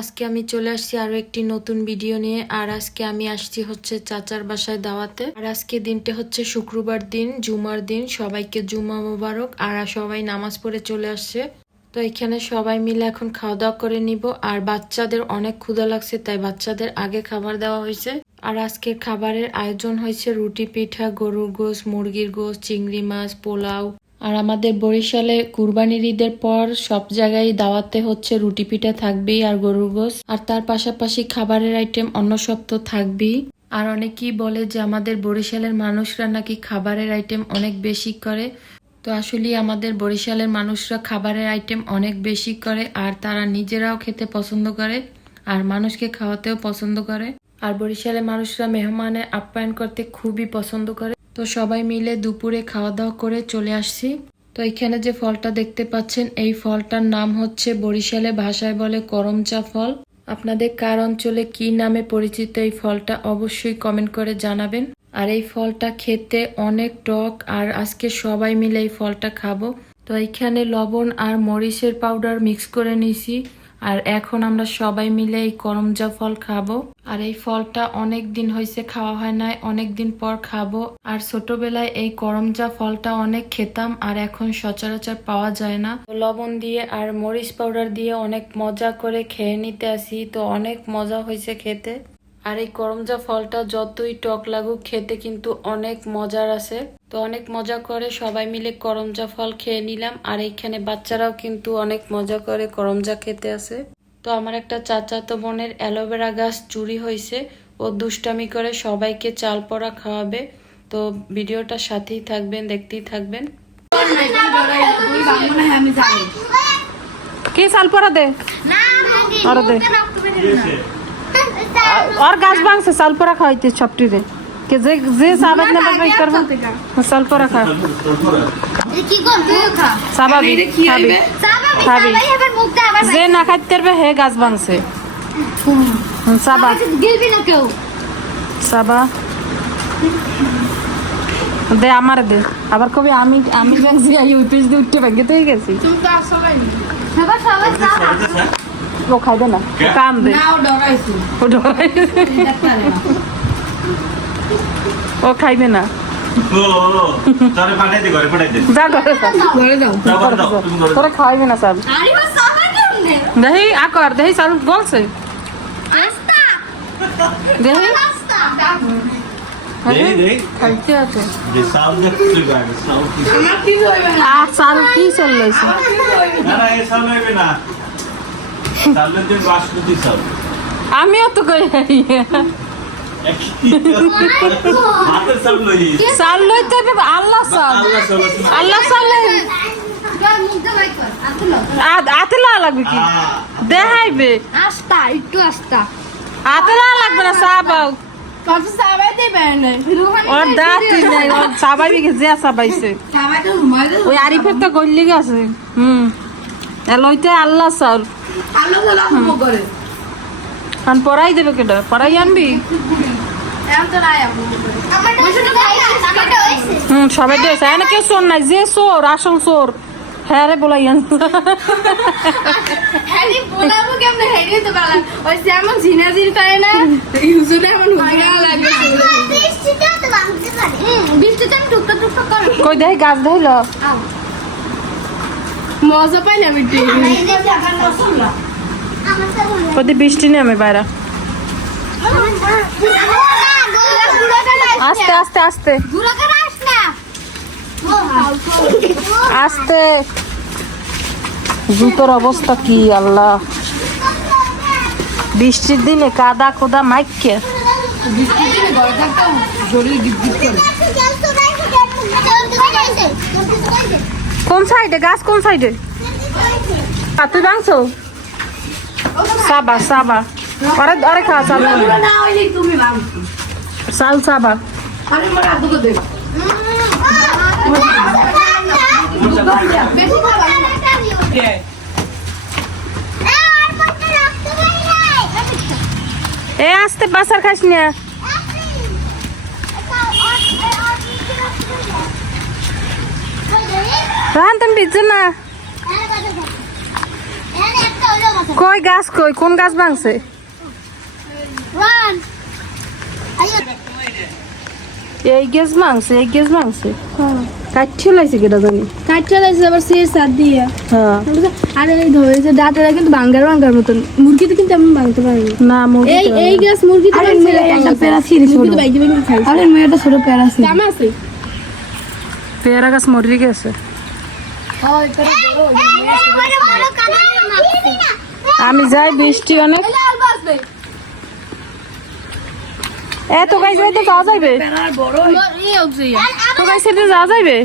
আজকে আমি চলে আসছি আরো একটি নতুন ভিডিও নিয়ে। আর আজকে আমি আসছি হচ্ছে চাচার বাসায় দাওয়াতে। আর আজকে দিনটা হচ্ছে শুক্রবার দিন, জুমার দিন। সবাইকে জুমা মোবারক। আর সবাই নামাজ পড়ে চলে আসছে। তো এখানে সবাই মিলে এখন খাওয়া দাওয়া করে নিব। আর বাচ্চাদের অনেক ক্ষুধা লাগছে, তাই বাচ্চাদের আগে খাবার দেওয়া হয়েছে। আর আজকের খাবারের আয়োজন হয়েছে রুটি, পিঠা, গরুর গোশ, মুরগির গোশ, চিংড়ি মাছ, পোলাও। আর আমাদের বরিশালে কুরবানির ঈদের পর সব জায়গায় দাওয়াতে হচ্ছে রুটি পিঠা থাকবেই আর গরুর গোশ। আর তার পাশাপাশি খাবারের আইটেম অন্য সব তো থাকবেই। আর অনেকেই বলে যে আমাদের বরিশালের মানুষরা নাকি খাবারের আইটেম অনেক বেশি করে। তো আসলে আমাদের বরিশালের মানুষরা খাবারের আইটেম অনেক বেশি করে, আর তারা নিজেরাও খেতে পছন্দ করে আর মানুষকে খাওয়াতেও পছন্দ করে। আর বরিশালের মানুষরা মেহমানের আপ্যায়ন করতে খুবই পছন্দ করে। তো সবাই মিলে দুপুরে খাওয়া দাওয়া করে চলে আসছি। তো এখানে যে ফলটা দেখতে পাচ্ছেন, এই ফলটার নাম হচ্ছে বরিশালে ভাষায় বলে করমচা ফল। আপনাদের কার অঞ্চলে কি নামে পরিচিত এই ফলটা অবশ্যই কমেন্ট করে জানাবেন। আর এই ফলটা খেতে অনেক টক, আর আজকে সবাই মিলে এই ফলটা খাবো। তো এইখানে লবণ আর মরিচের পাউডার মিক্স করে নিছি। আর এখন আমরা সবাই মিলে এই করমজা ফল খাবো। আর এই ফলটা অনেক দিন হয়েছে খাওয়া হয় নাই, অনেক দিন পর খাবো। আর ছোটবেলায় এই করমজা ফলটা অনেক খেতাম, আর এখন সচরাচর পাওয়া যায় না। লবণ দিয়ে আর মরিচ পাউডার দিয়ে অনেক মজা করে খেয়ে নিতে আসি। তো অনেক মজা হয়েছে খেতে। আর এই করমজা ফলটা যতই টক লাগুক, খেতে কিন্তু অনেক মজার আছে। তো অনেক মজা করে সবাই মিলে করমজা ফল খেয়ে নিলাম। আর এইখানে বাচ্চারাও কিন্তু অনেক মজা করে করমজা খেতে আছে। তো আমার একটা চাচাতো বোনের অ্যালোভেরা গাছ চুরি হয়েছে, ও দুষ্টামি করে সবাইকে চাল পড়া খাওয়াবে। তো ভিডিওটার সাথেই থাকবেন, দেখতেই থাকবেন। কি চাল পড়া দে আর দে और गाछ बांग से साल पर रखा होती छपटी रे के जे साबत ने बाई करबो साल पर रखा কি করবে स्वाभाविक खाबी जे ना खातिर बे हे गाछ बांग से साबा গিলবি না কেউ साबा দে আমার দে আবার কবি আমি গেছি ইউপিএস দিয়ে উঠতে ভাগ্য তো গেছি তুমি তো সবাই সবাই সবাই সাবা ও খাইবে না কাম দে না ও ডরাইছি ও ডরাইছে ও খাইবে না ও তারে পাঠাই দে ঘরে পাঠাই দে যা ঘরে যাও তোরা খাইবে না সব আরে বাস সাবা কেমনে দেহি আকর দেহি চাল গলছে আস্তা দেহি আস্তা দে খাইতে আছে যে সাউন্ড দেখতে গায় সাউন্ড কি আমার কি হইবে না চাল কি চলছে না না এই সাউন্ড হবে না তাহলে যে বাসমতি সাউন্ড আমিও তো কই হাতের সাউন্ড লই চাল লইতে আল্লাহ চাল আল্লাহ চাল গায় মুখ দে লাইক কর আতলো আতলা লাগবে কি দেখাইবে আস্তা একটু আস্তা আতলা লাগবে না সাবাও কত সাবা দিবে না রুহানি ওর দাঁতই নাই ওর সাবাইবে কি যে সাবাইছে সাবা তো ঘুমাইলো ওই আরিফের তো গল্লি গেছে লইতে আল্লাহ চাল আলো বলা কম করে কারণ পড়াই দেবে কেটা পড়াই আনবি এম তো নাই আপু আমারটা আমারটা হইছে সবাই দিয়েছে না কেউ চোর নাই যে চোর আসল চোর হ্যাঁ রে বলাই আন হ্যারি বলাবো কেমনে হ্যারি তো বলা ওই যেমন ঝিনাঝির তাই না ইউজুলে এমন হুজুরা লাগবে বৃষ্টিতে তো ভাঙতে পারে বৃষ্টিতে আমি টুকটা টুকটা করব কই দেখ গাছ ধইল মজা পাইলাম একটু ওদি বৃষ্টি নেমে বাইরে আস্তে আস্তে আস্তে আস্তে জুতোর অবস্থা কি আল্লাহ বৃষ্টির দিনে কাদা কোদা মাইকে কোন সাইডে গাছ কোন সাইডে তুই ভাঙছো সাবা সাবা আরে আরে খা চাল চাল সাবা এ আসতে বাসার খাস না রান তুমি বিজে না কই গাছ কই কোন গাছ ভাঙছে রান এই গাছ ভাঙছে কাটছে লাইছে কেটা জানি কাটতে লাগছে আবার সে সাত দিয়ে হ্যাঁ আরে এই ধরেছে ডাটাটা কিন্তু বাঙ্গার মতন মুরগি তো কিন্তু আমি ভাঙতে পারিনি না মুরগি এই এই গাছ মুরগি তো একটা পেরা ছিঁড়ে মুরগি তো বাইকে বাইকে খাই আরে মেয়েটা ছোট পেরা আছে কেমন আছে পেয়ারা গাছ মরে গেছে হয় পেরা বড় বড় কানা আমি যাই বৃষ্টি অনেক লাল বাসবে এ তো গাইছে তো যাওয়া যাইবে পেরা বড় এই হচ্ছে তো গাইছে যাওয়া যাইবে